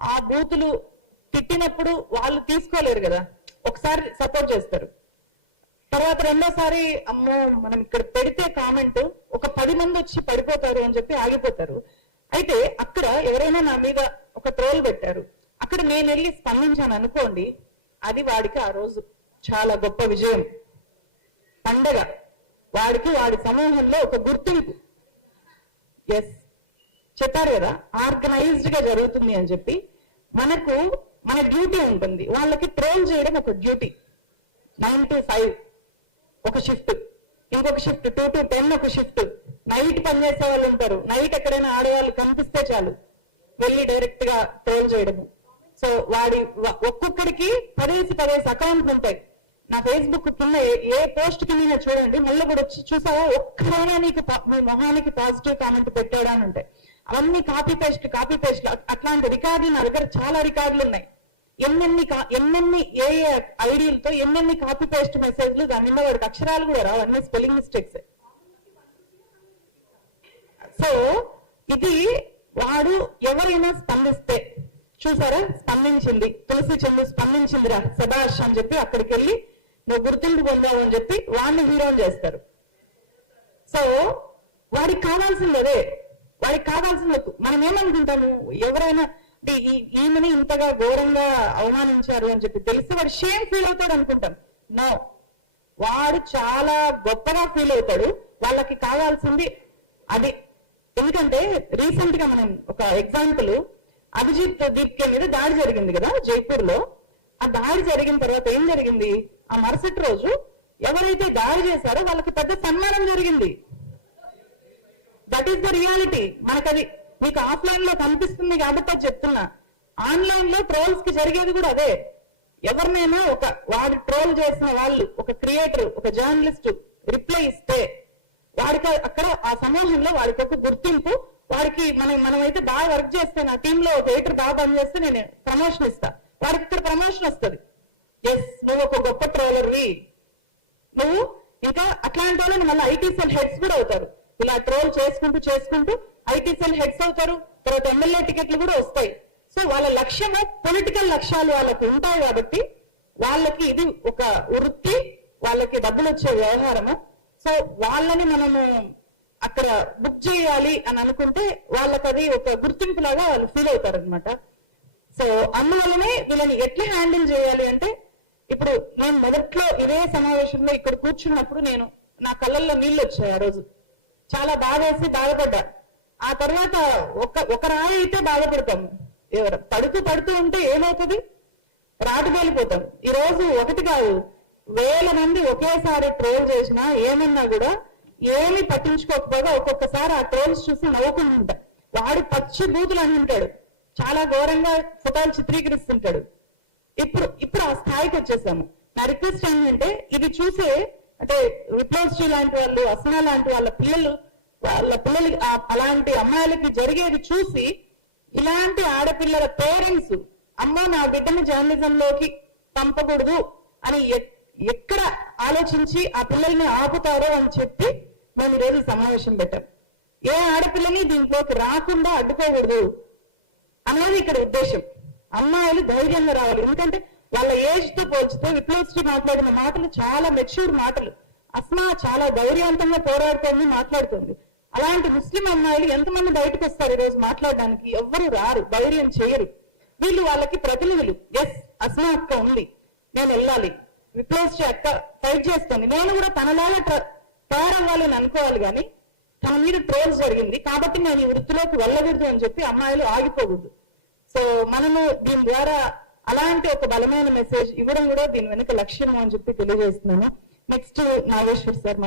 ఆ బూతులు తిట్టినప్పుడు వాళ్ళు తీసుకోలేరు కదా, ఒకసారి సపోర్ట్ చేస్తారు, తర్వాత రెండోసారి అమ్మో మనం ఇక్కడ పెడితే కామెంట్ ఒక 10 మంది వచ్చి పడిపోతారు అని చెప్పి ఆగిపోతారు. అయితే అక్కడ ఎవరైనా నా మీద ఒక ట్రోల్ పెట్టారు, అక్కడ నేను వెళ్ళి స్పందించాను అనుకోండి, అది వాడికి ఆ రోజు చాలా గొప్ప విజయం, పండగ, వాడికి వాడి సమూహంలో ఒక గుర్తింపు. ఎస్ చెప్పారు కదా, ఆర్గనైజ్డ్ గా జరుగుతుంది అని చెప్పి. మన డ్యూటీ ఉంటుంది, వాళ్ళకి ట్రోల్ చేయడం ఒక డ్యూటీ. 9 to 5 ఒక షిఫ్ట్, ఇంకొక షిఫ్ట్ 2 to 10 ఒక షిఫ్ట్. నైట్ పనిచేసే వాళ్ళు ఉంటారు, నైట్ ఎక్కడైనా ఆడవాళ్ళు కనిపిస్తే చాలు వెళ్ళి డైరెక్ట్ గా ట్రోల్ చేయడము. సో ఒక్కొక్కడికి 10 అకౌంట్లు ఉంటాయి. నా ఫేస్బుక్ కింద ఏ పోస్ట్ కింద చూడండి, మళ్ళీ కూడా వచ్చి చూసావా ఒక్కడైనా నీకు మీ మొహానికి పాజిటివ్ కామెంట్ పెట్టాడా అని ఉంటాయి. అవన్నీ కాపీ పేస్ట్ అట్లాంటి రికార్డులు నా దగ్గర చాలా రికార్డులు ఉన్నాయి. ఎన్నెన్ని ఏ ఐడియాలతో ఎన్నెన్ని కాపీ పేస్ట్ మెసేజ్లు, దాని మీద వాడికి అక్షరాలు కూడా రావు, అన్ని స్పెల్లింగ్ మిస్టేక్స్. సో ఇది వాడు ఎవరైనా స్పందిస్తే, చూసారా స్పందించింది తులసి చందు స్పందించిందిరా సభాష్ అని చెప్పి అక్కడికి వెళ్ళి నువ్వు గుర్తింపు పొందావు అని చెప్పి వాడిని హీరోని చేస్తారు. సో వాడికి కావాల్సింది అదే, వాడికి కావాల్సింది. మనం ఏమనుకుంటాము, ఎవరైనా ఈమెని ఇంతగా ఘోరంగా అవమానించారు అని చెప్పి తెలిసి వాడు షేమ్ ఫీల్ అవుతాడు అనుకుంటాం. నో, వాడు చాలా గొప్పగా ఫీల్ అవుతాడు. వాళ్ళకి కావాల్సింది అది. ఎందుకంటే రీసెంట్ గా మనం ఒక ఎగ్జాంపుల్, అభిజిత్ దీప్కే మీద దాడి జరిగింది కదా జైపూర్ లో. ఆ దాడి జరిగిన తర్వాత ఏం జరిగింది, ఆ మరుసటి రోజు ఎవరైతే దాడి చేశారో వాళ్ళకి పెద్ద సన్మానం జరిగింది. That is the reality. మనకది మీకు ఆఫ్లైన్ లో కనిపిస్తుంది కాబట్టి చెప్తున్నా. ఆన్లైన్ లో ట్రోల్స్ కి జరిగేది కూడా అదే. ఎవరినైనా వాడు ట్రోల్ చేసిన వాళ్ళు, ఒక క్రియేటర్, ఒక జర్నలిస్ట్ రిప్లై ఇస్తే వాడికి అక్కడ ఆ సమూహంలో వాడికి ఒక గుర్తింపు, వాడికి మనమైతే బాగా వర్క్ చేస్తే, నా టీంలో ఒక ఎడిటర్ బాగా పనిచేస్తే నేను ప్రమోషన్ ఇస్తా, వాడికి ఇక్కడ ప్రమోషన్ వస్తుంది. ఎస్ నువ్వు ఒక గొప్ప ట్రోలర్వి నువ్వు. ఇంకా అట్లాంటి వాళ్ళని మళ్ళీ ఐటీ సెల్ హెడ్స్ కూడా అవుతారు. ఇలా ట్రోల్ చేసుకుంటూ ఐటీ సెల్ హెడ్స్ అవుతారు. తర్వాత ఎమ్మెల్యే టికెట్లు కూడా వస్తాయి. సో వాళ్ళ లక్ష్యము, పొలిటికల్ లక్ష్యాలు వాళ్ళకి ఉంటాయి కాబట్టి వాళ్ళకి ఇది ఒక వృత్తి, వాళ్ళకి డబ్బులు వచ్చే వ్యవహారము. సో వాళ్ళని మనము అక్కడ బుక్ చేయాలి అని అనుకుంటే వాళ్ళకి అది ఒక గుర్తింపు లాగా వాళ్ళు ఫీల్ అవుతారు అనమాట. సో అందువల్లనే వీళ్ళని ఎట్లా హ్యాండిల్ చేయాలి అంటే, ఇప్పుడు నేను మొదట్లో ఇదే సమావేశంలో ఇక్కడ కూర్చున్నప్పుడు నా కళ్ళల్లో నీళ్ళు వచ్చాయి. ఆ రోజు చాలా బాధపడ్డా. ఆ తర్వాత ఒక రాయి అయితే బాధపడతాము, ఎవరు పడుతూ ఉంటే ఏమవుతుంది, రాటు వెళ్ళిపోతాం. ఈ రోజు ఒకటి కాదు, 1000 మంది ఒకేసారి ట్రోల్ చేసినా ఏమన్నా కూడా ఏమి పట్టించుకోకపోగా ఒక్కొక్కసారి ఆ ట్రోల్స్ చూసి నవ్వుకుంటుంటా. వాడు పచ్చి బూతులు అని ఉంటాడు, చాలా ఘోరంగా ఫోటోలు చిత్రీకరిస్తుంటాడు. ఇప్పుడు ఆ స్థాయికి వచ్చేసాము. నా రిక్వెస్ట్ ఏంటంటే, ఇది చూసే అంటే విప్లవశ్రీ లాంటి వాళ్ళు, అసనా లాంటి వాళ్ళ పిల్లలు అలాంటి అమ్మాయిలకి జరిగేది చూసి ఇలాంటి ఆడపిల్లల పేరెంట్స్ అమ్మో నా బిడ్డని జర్నలిజంలోకి పంపకూడదు అని ఎక్కడ ఆలోచించి ఆ పిల్లల్ని ఆపుతారో అని చెప్పి మేము ఈరోజు సమావేశం పెట్టాం. ఏ ఆడపిల్లని దీంట్లోకి రాకుండా అడ్డుకోకూడదు అనేది ఇక్కడ ఉద్దేశం. అమ్మాయిలు ధైర్యంగా రావాలి. ఎందుకంటే వాళ్ళ ఏజ్ తో పోల్చితే విప్లవశ్రీ మాట్లాడిన మాటలు చాలా మెచ్యూర్ మాటలు. అస్మా చాలా ధైర్యవంతంగా పోరాడుతోంది, మాట్లాడుతుంది. అలాంటి ముస్లిం అమ్మాయిలు ఎంతమంది బయటకు వస్తారు ఈరోజు మాట్లాడడానికి? ఎవ్వరు రారు, ధైర్యం చేయరు. వీళ్ళు వాళ్ళకి ప్రతినిధులు. ఎస్ అస్మా అక్క ఉంది, నేను వెళ్ళాలి, విప్లవశ్రీ అక్క ఫైట్ చేస్తుంది, నేను కూడా తనలాగా తయారవ్వాలి అని అనుకోవాలి. కానీ తన మీద ట్రోల్స్ జరిగింది కాబట్టి నేను ఈ వృత్తిలోకి వెళ్ళకూడదు అని చెప్పి అమ్మాయిలు ఆగిపోకూడదు. సో మనము దీని ద్వారా అలాంటి ఒక బలమైన మెసేజ్ ఇవ్వడం కూడా దీని వెనుక లక్ష్యం అని చెప్పి తెలియజేస్తున్నాను. Next Nageshwar sir